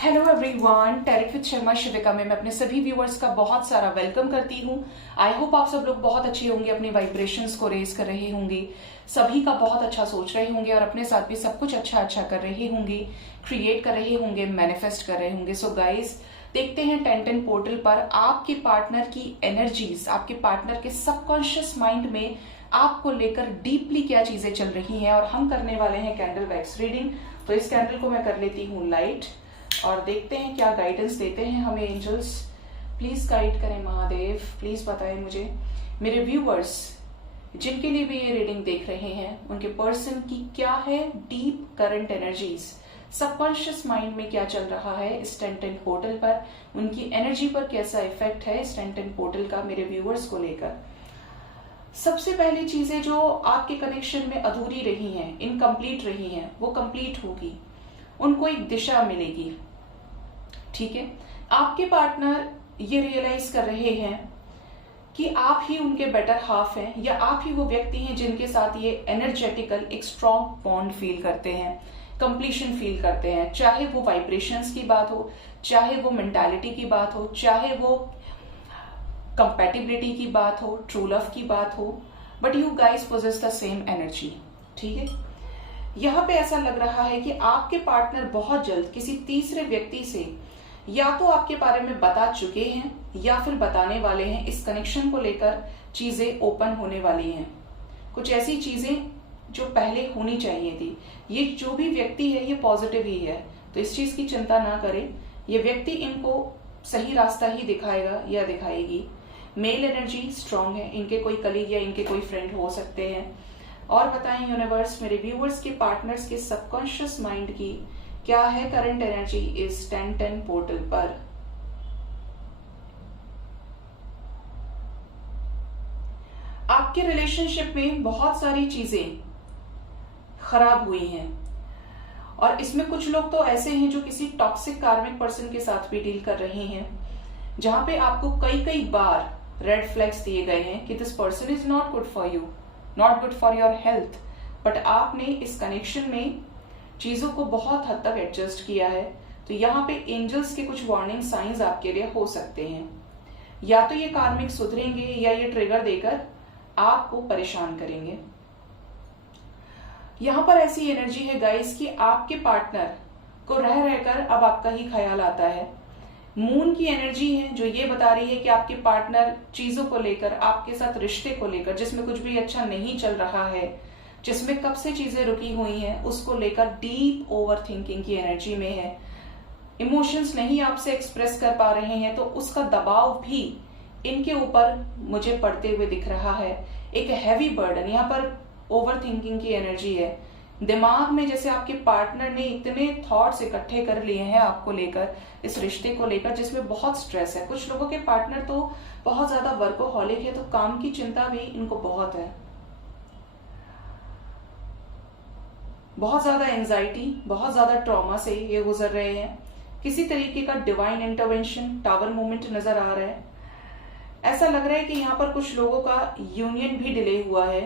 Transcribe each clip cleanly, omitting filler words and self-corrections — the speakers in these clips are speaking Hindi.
Hello everyone, tarot with Sharma Shivika में मैं अपने सभी व्यूअर्स का बहुत सारा वेलकम करती हूँ। आई होप आप सब लोग बहुत अच्छे होंगे, अपने वाइब्रेशंस को रेज कर रहे होंगे, सभी का बहुत अच्छा सोच रहे होंगे और अपने साथ भी सब कुछ अच्छा अच्छा कर रहे होंगे, क्रिएट कर रहे होंगे, मैनिफेस्ट कर रहे होंगे। सो गाइस, देखते हैं 1010 पोर्टल पर आपके पार्टनर की एनर्जीज, आपके पार्टनर के सबकॉन्शियस माइंड में आपको लेकर डीपली क्या चीजें चल रही हैं। और हम करने वाले हैं कैंडल वैक्स रीडिंग। तो इस कैंडल को मैं कर लेती हूँ लाइट और देखते हैं क्या गाइडेंस देते हैं हमें एंजल्स। प्लीज गाइड करें महादेव, प्लीज बताएं मुझे, मेरे व्यूअर्स जिनके लिए भी ये रीडिंग देख रहे हैं उनके पर्सन की क्या है deep current energies, subconscious mind में क्या चल रहा है इस 1010 पोर्टल पर, उनकी एनर्जी पर कैसा इफेक्ट है इस 1010 पोर्टल का मेरे व्यूअर्स को लेकर। सबसे पहली चीजें जो आपके कनेक्शन में अधूरी रही हैं, इनकम्प्लीट रही हैं, वो कंप्लीट होगी, उनको एक दिशा मिलेगी। ठीक है, आपके पार्टनर ये रियलाइज कर रहे हैं कि आप ही उनके बेटर हाफ हैं, या आप ही वो व्यक्ति हैं जिनके साथ ये एनर्जेटिकल एक स्ट्रॉन्ग बॉन्ड फील करते हैं, कंप्लीशन फील करते हैं। चाहे वो वाइब्रेशंस की बात हो, चाहे वो मेंटालिटी की बात हो, चाहे वो कंपैटिबिलिटी की बात हो, ट्रू लव की बात हो, but you guys possess the same energy. ठीक है, यहाँ पे ऐसा लग रहा है कि आपके पार्टनर बहुत जल्द किसी तीसरे व्यक्ति से या तो आपके बारे में बता चुके हैं या फिर बताने वाले हैं। इस कनेक्शन को लेकर चीजें ओपन होने वाली हैं, कुछ ऐसी चीजें जो पहले होनी चाहिए थी। ये जो भी व्यक्ति है ये पॉजिटिव ही है, तो इस चीज की चिंता ना करें, ये व्यक्ति इनको सही रास्ता ही दिखाएगा या दिखाएगी। मेल एनर्जी स्ट्रांग है, इनके कोई कलीग या इनके कोई फ्रेंड हो सकते हैं। और बताएं यूनिवर्स, मेरे व्यूअर्स के पार्टनर्स के सबकॉन्शियस माइंड की क्या है करंट एनर्जी इस 1010 पोर्टल पर। आपके रिलेशनशिप में बहुत सारी चीजें खराब हुई हैं और इसमें कुछ लोग तो ऐसे हैं जो किसी टॉक्सिक कार्मिक पर्सन के साथ भी डील कर रहे हैं, जहां पे आपको कई कई बार रेड फ्लैग्स दिए गए हैं कि this person is not good for you, not good for your health, but आपने इस कनेक्शन में चीजों को बहुत हद तक एडजस्ट किया है। तो यहाँ पे एंजल्स के कुछ वार्निंग साइंस आपके लिए हो सकते हैं, या तो ये कार्मिक सुधरेंगे या ये ट्रिगर देकर आपको परेशान करेंगे। यहाँ पर ऐसी एनर्जी है गाइस कि आपके पार्टनर को रह रहकर अब आपका ही ख्याल आता है। मून की एनर्जी है जो ये बता रही है कि आपके पार्टनर चीजों को लेकर, आपके साथ रिश्ते को लेकर, जिसमें कुछ भी अच्छा नहीं चल रहा है, जिसमें कब से चीजें रुकी हुई हैं, उसको लेकर डीप ओवर थिंकिंग की एनर्जी में है। इमोशंस नहीं आपसे एक्सप्रेस कर पा रहे हैं, तो उसका दबाव भी इनके ऊपर मुझे पड़ते हुए दिख रहा है। एक हैवी बर्डन, यहाँ पर ओवर थिंकिंग की एनर्जी है। दिमाग में जैसे आपके पार्टनर ने इतने थॉट्स इकट्ठे कर लिए हैं आपको लेकर, इस रिश्ते को लेकर, जिसमें बहुत स्ट्रेस है। कुछ लोगों के पार्टनर तो बहुत ज्यादा वर्कोहॉलिक है, तो काम की चिंता भी इनको बहुत है, बहुत ज्यादा एंजाइटी, बहुत ज्यादा ट्रॉमा से ये गुजर रहे हैं। किसी तरीके का डिवाइन इंटरवेंशन, टावर मूवमेंट नजर आ रहा है। ऐसा लग रहा है कि यहाँ पर कुछ लोगों का यूनियन भी डिले हुआ है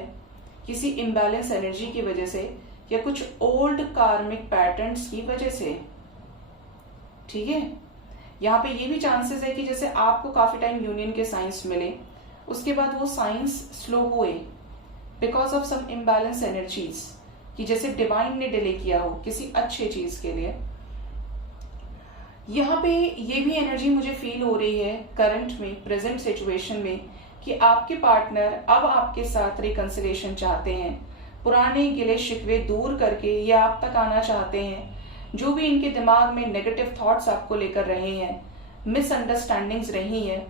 किसी इम्बैलेंस एनर्जी की वजह से, या कुछ ओल्ड कार्मिक पैटर्न्स की वजह से। ठीक है, यहाँ पे ये भी चांसेस है कि जैसे आपको काफी टाइम यूनियन के साइंस मिले, उसके बाद वो साइंस स्लो हुए because of some imbalance energies, कि जैसे डिवाइन ने डिले किया हो किसी अच्छे चीज के लिए। यहाँ पे ये भी एनर्जी मुझे फील हो रही है करंट में, प्रेजेंट सिचुएशन में, कि आपके पार्टनर अब आपके साथ रिकंसिलिएशन चाहते हैं, पुराने गिले शिकवे दूर करके ये आप तक आना चाहते हैं। जो भी इनके दिमाग में नेगेटिव थॉट्स आपको लेकर रहे हैं, मिसअंडरस्टैंडिंग्स रही हैं,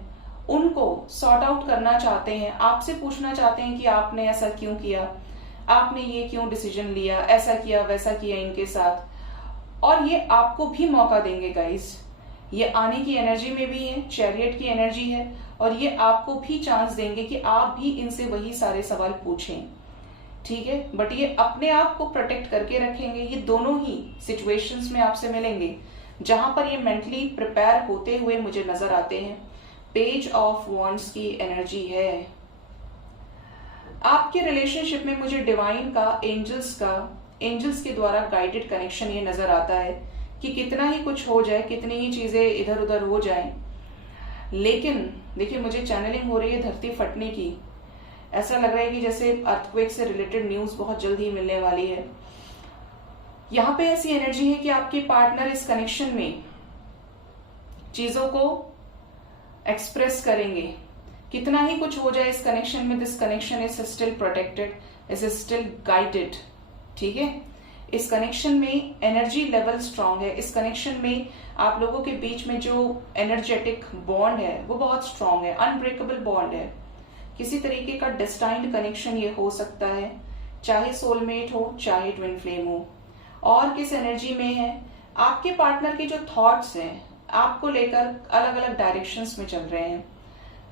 उनको सॉर्ट आउट करना चाहते हैं। आपसे पूछना चाहते हैं कि आपने ऐसा क्यों किया, आपने ये क्यों डिसीजन लिया, ऐसा किया वैसा किया इनके साथ। और ये आपको भी मौका देंगे गाइस, ये आने की एनर्जी में भी है, चैरियट की एनर्जी है, और ये आपको भी चांस देंगे कि आप भी इनसे वही सारे सवाल पूछें। ठीक है, बट ये अपने आप को प्रोटेक्ट करके रखेंगे। ये दोनों ही सिचुएशंस में आपसे मिलेंगे जहां पर ये मेंटली प्रिपेयर होते हुए मुझे नजर आते हैं। पेज ऑफ वॉन्ड्स की एनर्जी है। आपके रिलेशनशिप में मुझे डिवाइन का, एंजल्स के द्वारा गाइडेड कनेक्शन ये नजर आता है कि कितना ही कुछ हो जाए, कितनी ही चीजें इधर उधर हो जाएं, लेकिन देखिए मुझे चैनलिंग हो रही है धरती फटने की। ऐसा लग रहा है कि जैसे अर्थक्वेक से रिलेटेड न्यूज बहुत जल्द ही मिलने वाली है। यहाँ पे ऐसी एनर्जी है कि आपके पार्टनर इस कनेक्शन में चीजों को एक्सप्रेस करेंगे। कितना ही कुछ हो जाए इस कनेक्शन में, this connection is still protected, is still guided. ठीक है, इस कनेक्शन में एनर्जी लेवल स्ट्रांग है। इस कनेक्शन में आप लोगों के बीच में जो एनर्जेटिक बॉन्ड है वो बहुत स्ट्रांग है, अनब्रेकेबल बॉन्ड है। किसी तरीके का डिस्टाइंड कनेक्शन ये हो सकता है, चाहे सोलमेट हो चाहे ट्विन फ्लेम हो। और किस एनर्जी में है, आपके पार्टनर के जो थॉट्स हैं आपको लेकर अलग अलग डायरेक्शंस में चल रहे हैं।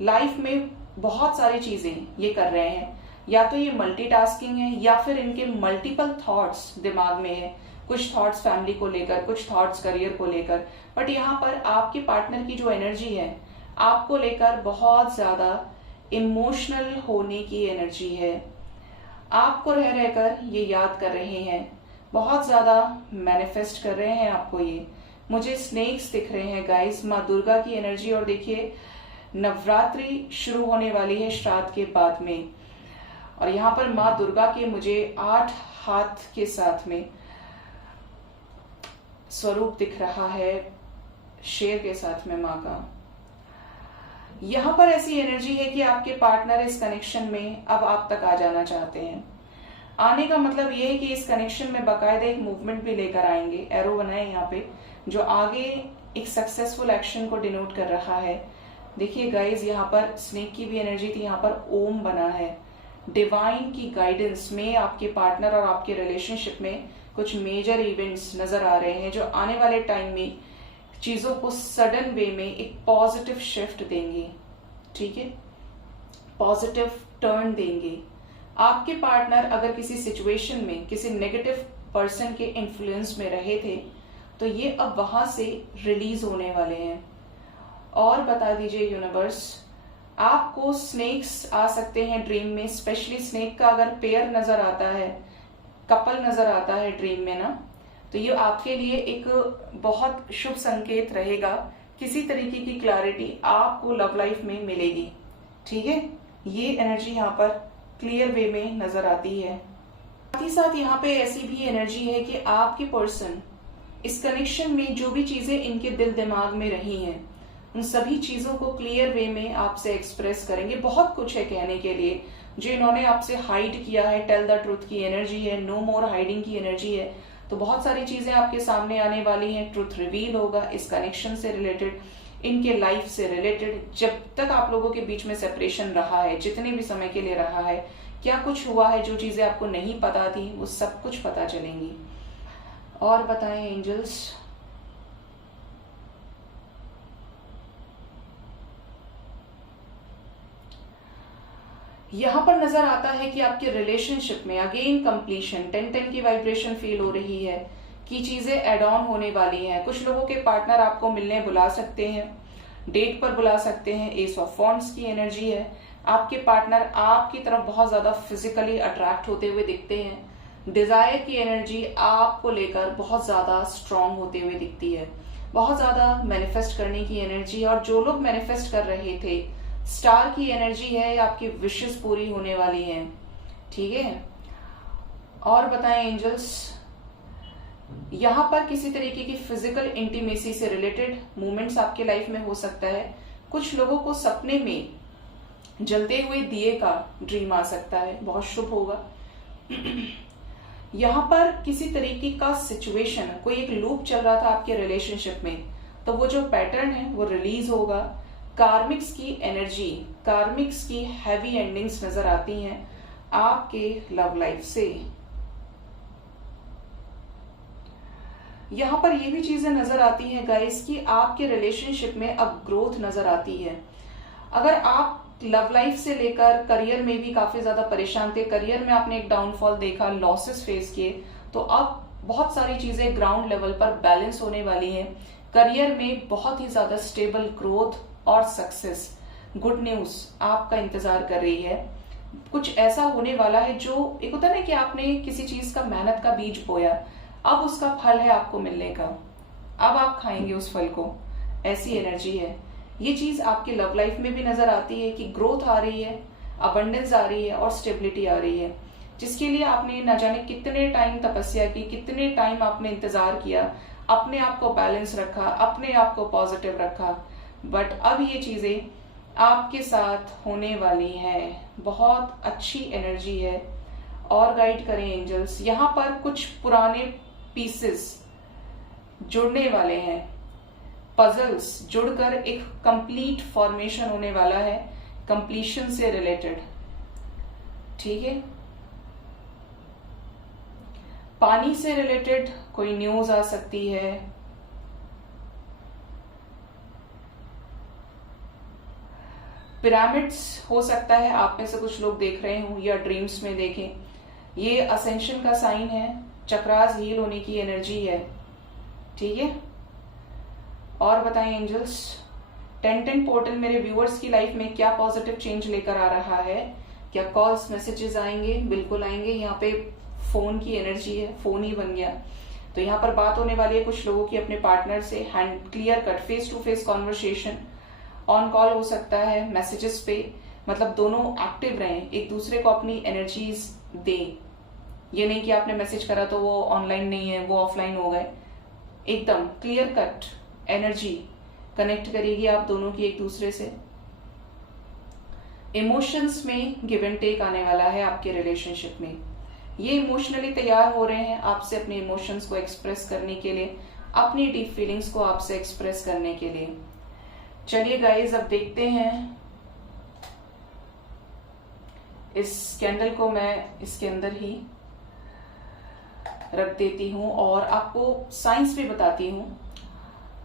लाइफ में बहुत सारी चीजें ये कर रहे हैं, या तो ये मल्टीटास्किंग है या फिर इनके मल्टीपल थॉट्स दिमाग में है। कुछ थॉट्स फैमिली को लेकर, कुछ थॉट्स करियर को लेकर, बट यहाँ पर आपके पार्टनर की जो एनर्जी है आपको लेकर बहुत ज्यादा इमोशनल होने की एनर्जी है। आपको रह रहकर ये याद कर रहे हैं, बहुत ज्यादा मैनिफेस्ट कर रहे हैं आपको। ये मुझे स्नेक्स दिख रहे हैं गाइस, माँ दुर्गा की एनर्जी। और देखिए नवरात्रि शुरू होने वाली है श्राद्ध के बाद में, और यहाँ पर माँ दुर्गा के मुझे 8 हाथ के साथ में स्वरूप दिख रहा है, शेर के साथ में माँ का। यहाँ पर ऐसी एनर्जी है कि आपके पार्टनर इस कनेक्शन में अब आप तक आ जाना चाहते हैं। आने का मतलब ये है कि इस कनेक्शन में बाकायदा एक मूवमेंट भी लेकर आएंगे। एरो बनाए यहाँ पे जो आगे एक सक्सेसफुल एक्शन को डिनोट कर रहा है। देखिए गाइज, यहाँ पर स्नेक की भी एनर्जी थी, यहाँ पर ओम बना है। डिवाइन की गाइडेंस में आपके पार्टनर और आपके रिलेशनशिप में कुछ मेजर इवेंट्स नजर आ रहे हैं जो आने वाले टाइम में चीजों को सडन वे में एक पॉजिटिव शिफ्ट देंगे। ठीक है, पॉजिटिव टर्न देंगे। आपके पार्टनर अगर किसी सिचुएशन में किसी नेगेटिव पर्सन के इन्फ्लुएंस में रहे थे तो ये अब वहां से रिलीज होने वाले हैं। और बता दीजिए यूनिवर्स, आपको स्नेक्स आ सकते हैं ड्रीम में, स्पेशली स्नेक का अगर पेयर नजर आता है, कपल नजर आता है ड्रीम में ना, तो ये आपके लिए एक बहुत शुभ संकेत रहेगा। किसी तरीके की क्लैरिटी आपको लव लाइफ में मिलेगी। ठीक है, ये एनर्जी यहाँ पर क्लियर वे में नजर आती है। साथ ही साथ यहाँ पे ऐसी भी एनर्जी है कि आपके पर्सन इस कनेक्शन में जो भी चीजें इनके दिल दिमाग में रही हैं उन सभी चीजों को क्लियर वे में आपसे एक्सप्रेस करेंगे। बहुत कुछ है कहने के लिए जो इन्होंने आपसे हाइड किया है। टेल द ट्रुथ की एनर्जी है, नो मोर हाइडिंग की एनर्जी है। तो बहुत सारी चीजें आपके सामने आने वाली हैं। ट्रुथ रिवील होगा इस कनेक्शन से रिलेटेड, इनके लाइफ से रिलेटेड। जब तक आप लोगों के बीच में सेपरेशन रहा है, जितने भी समय के लिए रहा है, क्या कुछ हुआ है, जो चीजें आपको नहीं पता थी वो सब कुछ पता चलेंगी। और बताएं एंजल्स, यहां पर नजर आता है कि आपके रिलेशनशिप में अगेन कंप्लीशन, 10-10 की वाइब्रेशन फील हो रही है कि चीजें एड ऑन होने वाली हैं। कुछ लोगों के पार्टनर आपको मिलने बुला सकते हैं, डेट पर बुला सकते हैं। एस ऑफ वॉन्ड्स की एनर्जी है। आपके पार्टनर आपकी तरफ बहुत ज्यादा फिजिकली अट्रैक्ट होते हुए दिखते हैं। डिजायर की एनर्जी आपको लेकर बहुत ज्यादा स्ट्रांग होते हुए दिखती है। बहुत ज्यादा मैनिफेस्ट करने की एनर्जी। और जो लोग मैनिफेस्ट कर रहे थे, स्टार की एनर्जी है, आपकी विशेस पूरी होने वाली हैं। ठीक है, और बताएं एंजल्स, यहां पर किसी तरीके की फिजिकल इंटीमेसी से रिलेटेड मूवमेंट्स आपके लाइफ में हो सकता है। कुछ लोगों को सपने में जलते हुए दिए का ड्रीम आ सकता है, बहुत शुभ होगा। यहां पर किसी तरीके का सिचुएशन, कोई एक लूप चल रहा था आपके रिलेशनशिप में, तो वो जो पैटर्न है वो रिलीज होगा। कार्मिक्स की एनर्जी, कार्मिक्स की हैवी एंडिंग्स नजर आती हैं आपके लव लाइफ से। यहां पर ये भी चीजें नजर आती हैं गाइस कि आपके रिलेशनशिप में अब ग्रोथ नजर आती है। अगर आप लव लाइफ से लेकर करियर में भी काफी ज्यादा परेशान थे, करियर में आपने एक डाउनफॉल देखा, लॉसेस फेस किए, तो अब बहुत सारी चीजें ग्राउंड लेवल पर बैलेंस होने वाली हैं। करियर में बहुत ही ज्यादा स्टेबल ग्रोथ और सक्सेस, गुड न्यूज आपका इंतजार कर रही है। कुछ ऐसा होने वाला है जो एक होता है ना कि आपने किसी चीज का मेहनत का बीज बोया, अब उसका फल है आपको मिलने का। अब आप खाएंगे उस फल को, ऐसी एनर्जी है। ये चीज आपकी लव लाइफ में भी नजर आती है कि ग्रोथ आ रही है, अबंडेंस आ रही है और स्टेबिलिटी आ रही है, जिसके लिए आपने न जाने कितने टाइम तपस्या की, कितने टाइम आपने इंतजार किया, अपने आप को बैलेंस रखा, अपने आप को पॉजिटिव रखा। बट अब ये चीजें आपके साथ होने वाली है। बहुत अच्छी एनर्जी है। और गाइड करें एंजल्स, यहाँ पर कुछ पुराने पीसेस जुड़ने वाले हैं, पजल्स जुड़कर एक कंप्लीट फॉर्मेशन होने वाला है, कंप्लीशन से रिलेटेड। ठीक है, पानी से रिलेटेड कोई न्यूज आ सकती है, पिरामिड्स हो सकता है आप में से कुछ लोग देख रहे हो या ड्रीम्स में देखें। ये असेंशन का साइन है, चक्रास हील होने की एनर्जी है। ठीक है, और बताएं एंजल्स, 1010 पोर्टल मेरे व्यूअर्स की लाइफ में क्या पॉजिटिव चेंज लेकर आ रहा है? क्या कॉल्स मैसेजेस आएंगे? बिल्कुल आएंगे। यहाँ पे फोन की एनर्जी है, फोन ही बन गया। तो यहाँ पर बात होने वाली है कुछ लोगों की अपने पार्टनर से, and clear cut face to face conversation, on call हो सकता है, मैसेजेस पे, मतलब दोनों एक्टिव रहें, एक दूसरे को अपनी एनर्जीज दें। ये नहीं कि आपने मैसेज करा तो वो ऑनलाइन नहीं है, वो ऑफलाइन हो गए। एकदम क्लियर कट एनर्जी कनेक्ट करेगी आप दोनों की एक दूसरे से। इमोशंस में गिव एंड टेक आने वाला है आपके रिलेशनशिप में। ये इमोशनली तैयार हो रहे हैं आपसे अपने इमोशंस को एक्सप्रेस करने के लिए, अपनी डीप फीलिंग्स को आपसे एक्सप्रेस करने के लिए। चलिए गाइस, अब देखते हैं। इस कैंडल को मैं इसके अंदर ही रख देती हूं और आपको साइंस भी बताती हूं।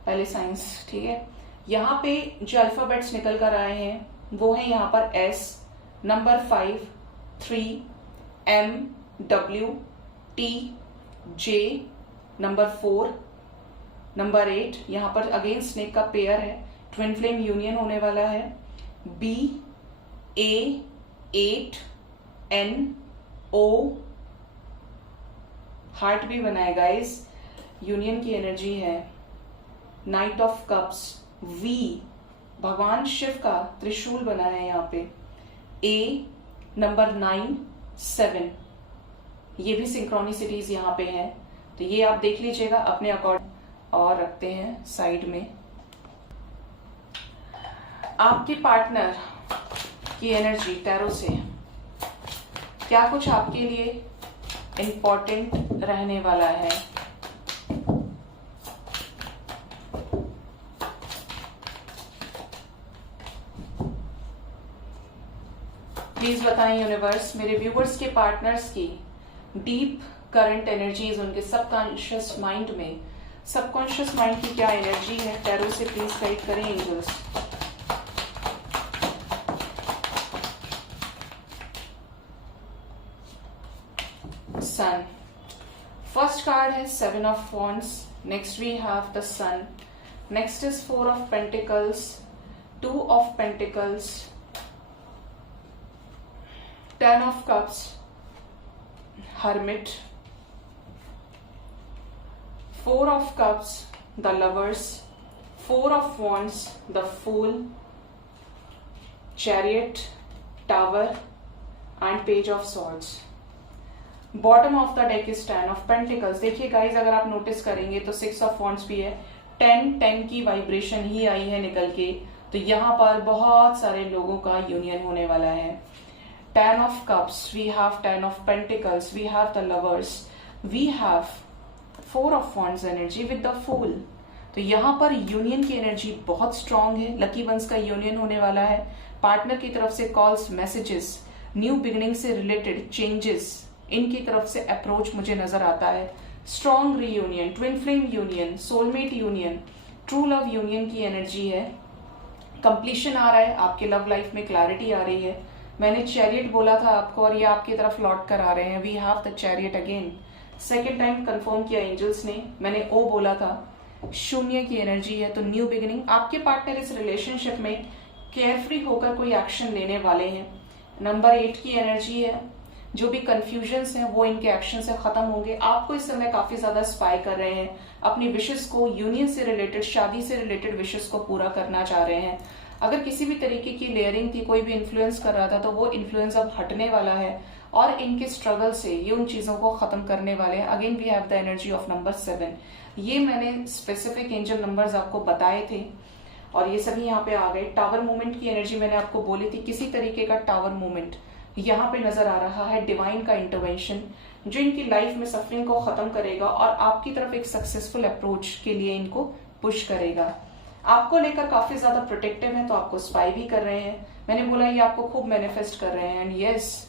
पहले साइंस, ठीक है। यहाँ पे जो अल्फाबेट्स निकल कर आए हैं वो है यहाँ पर S, number 5, 3, M, W, T, J, number 4, number 8। यहाँ पर अगेन स्नेक का पेयर है, ट्विन फ्लेम यूनियन होने वाला है। B, A, 8, N, O, heart भी बनाए गाइस, यूनियन की एनर्जी है। नाइट ऑफ कप्स, V, भगवान शिव का त्रिशूल बना है यहाँ पे। A, नंबर 9, 7, ये भी सिंक्रोनिसिटीज यहाँ पे है, तो ये आप देख लीजिएगा अपने अकॉर्डिंग। और रखते हैं साइड में। आपके पार्टनर की एनर्जी टैरो से क्या कुछ आपके लिए इंपॉर्टेंट रहने वाला है? प्लीज बताएं यूनिवर्स, मेरे व्यूवर्स के पार्टनर्स की डीप करंट एनर्जीज, उनके सबकॉन्शियस माइंड में, सबकॉन्शियस माइंड की क्या एनर्जी है? टैरो से प्लीज गाइड करें एंजल्स। सन, फर्स्ट कार्ड है 7 of wands, next we have the sun, next is 4 of pentacles, 2 of pentacles, 10 of cups, hermit, 4 of cups, the lovers, 4 of wands, the fool, chariot, tower and page of swords. Bottom of the deck is 10 of pentacles. देखिए गाइज, अगर आप नोटिस करेंगे तो 6 ऑफ वॉन्ड्स भी है, 10 की वाइब्रेशन ही आई है निकल के, तो यहाँ पर बहुत सारे लोगों का यूनियन होने वाला है। 10 of cups, we have 10 of pentacles, we have the lovers, we have 4 of wands energy with the fool। तो यहाँ पर यूनियन की एनर्जी बहुत स्ट्रांग है, लकी वंस का यूनियन होने वाला है। पार्टनर की तरफ से कॉल्स, मैसेजेस, न्यू बिगिनिंग से रिलेटेड चेंजेस, इनकी तरफ से अप्रोच मुझे नजर आता है। Strong reunion, twin flame union, soulmate union, true love union की एनर्जी है। कंप्लीशन आ रहा है, आपके लव लाइफ में क्लैरिटी आ रही है। मैंने चैरियट बोला था आपको और ये आपकी तरफ लौट कर आ रहे हैं। We have the chariot again, second time confirm किया एंजल्स ने। मैंने ओ बोला था, शून्य की एनर्जी है, तो न्यू बिगिनिंग। आपके पार्टनर इस रिलेशनशिप में केयरफ्री होकर कोई एक्शन लेने वाले हैं। नंबर 8 की एनर्जी है, जो भी कंफ्यूजन्स हैं वो इनके एक्शन से खत्म होंगे। आपको इस समय काफी ज्यादा स्पाई कर रहे हैं, अपनी विशेष को, यूनियन से रिलेटेड, शादी से रिलेटेड विशेष को पूरा करना चाह रहे हैं। अगर किसी भी तरीके की लेयरिंग थी, कोई भी इन्फ्लुएंस कर रहा था, तो वो इन्फ्लुएंस अब हटने वाला है और इनके स्ट्रगल से ये उन चीजों को खत्म करने वाले हैं। Again we have the energy of number 7। ये मैंने स्पेसिफिक एंजल नंबर्स आपको बताए थे और ये सभी यहाँ पे आ गए। टावर मूवमेंट की एनर्जी मैंने आपको बोली थी, किसी तरीके का टावर मूवमेंट यहाँ पे नजर आ रहा है। डिवाइन का इंटरवेंशन जो इनकी लाइफ में सफरिंग को खत्म करेगा और आपकी तरफ एक सक्सेसफुल अप्रोच के लिए इनको पुश करेगा। आपको लेकर काफी ज्यादा प्रोटेक्टिव है, तो आपको स्पाई भी कर रहे हैं। मैंने बोला ये आपको खूब मैनिफेस्ट कर रहे हैं, एंड यस,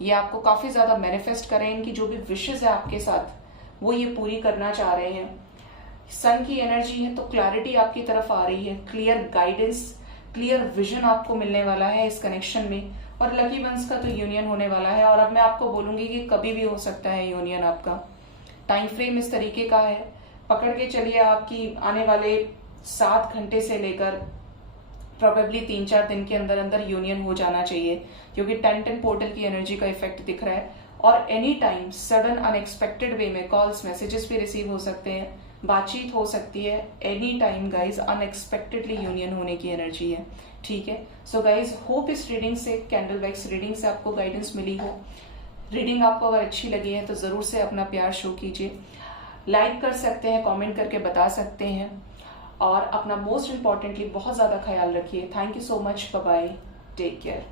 ये आपको काफी ज्यादा मैनिफेस्ट कर रहे हैं। इनकी जो भी विशेष है आपके साथ वो ये पूरी करना चाह रहे हैं। सन की एनर्जी है तो क्लैरिटी आपकी तरफ आ रही है, क्लियर गाइडेंस, क्लियर विजन आपको मिलने वाला है इस कनेक्शन में। और लकी वंस का तो यूनियन होने वाला है, और अब मैं आपको बोलूंगी कि कभी भी हो सकता है यूनियन आपका। टाइम फ्रेम इस तरीके का है, पकड़ के चलिए आपकी आने वाले 7 घंटे से लेकर प्रोबेबली 3-4 दिन के अंदर अंदर यूनियन हो जाना चाहिए, क्योंकि 10-10 पोर्टल की एनर्जी का इफेक्ट दिख रहा है। और एनी टाइम सडन अनएक्सपेक्टेड वे में कॉल्स, मैसेजेस भी रिसीव हो सकते हैं, बातचीत हो सकती है। Any time guys unexpectedly union होने की एनर्जी है, ठीक है। सो गाइज होप इस रीडिंग से, कैंडल वैक्स रीडिंग से आपको गाइडेंस मिली हो। रीडिंग आपको अगर अच्छी लगी है तो जरूर से अपना प्यार शो कीजिए, लाइक कर सकते हैं, कमेंट करके बता सकते हैं, और अपना मोस्ट इंपॉर्टेंटली बहुत ज्यादा ख्याल रखिए। Thank you so much, bye bye, take care.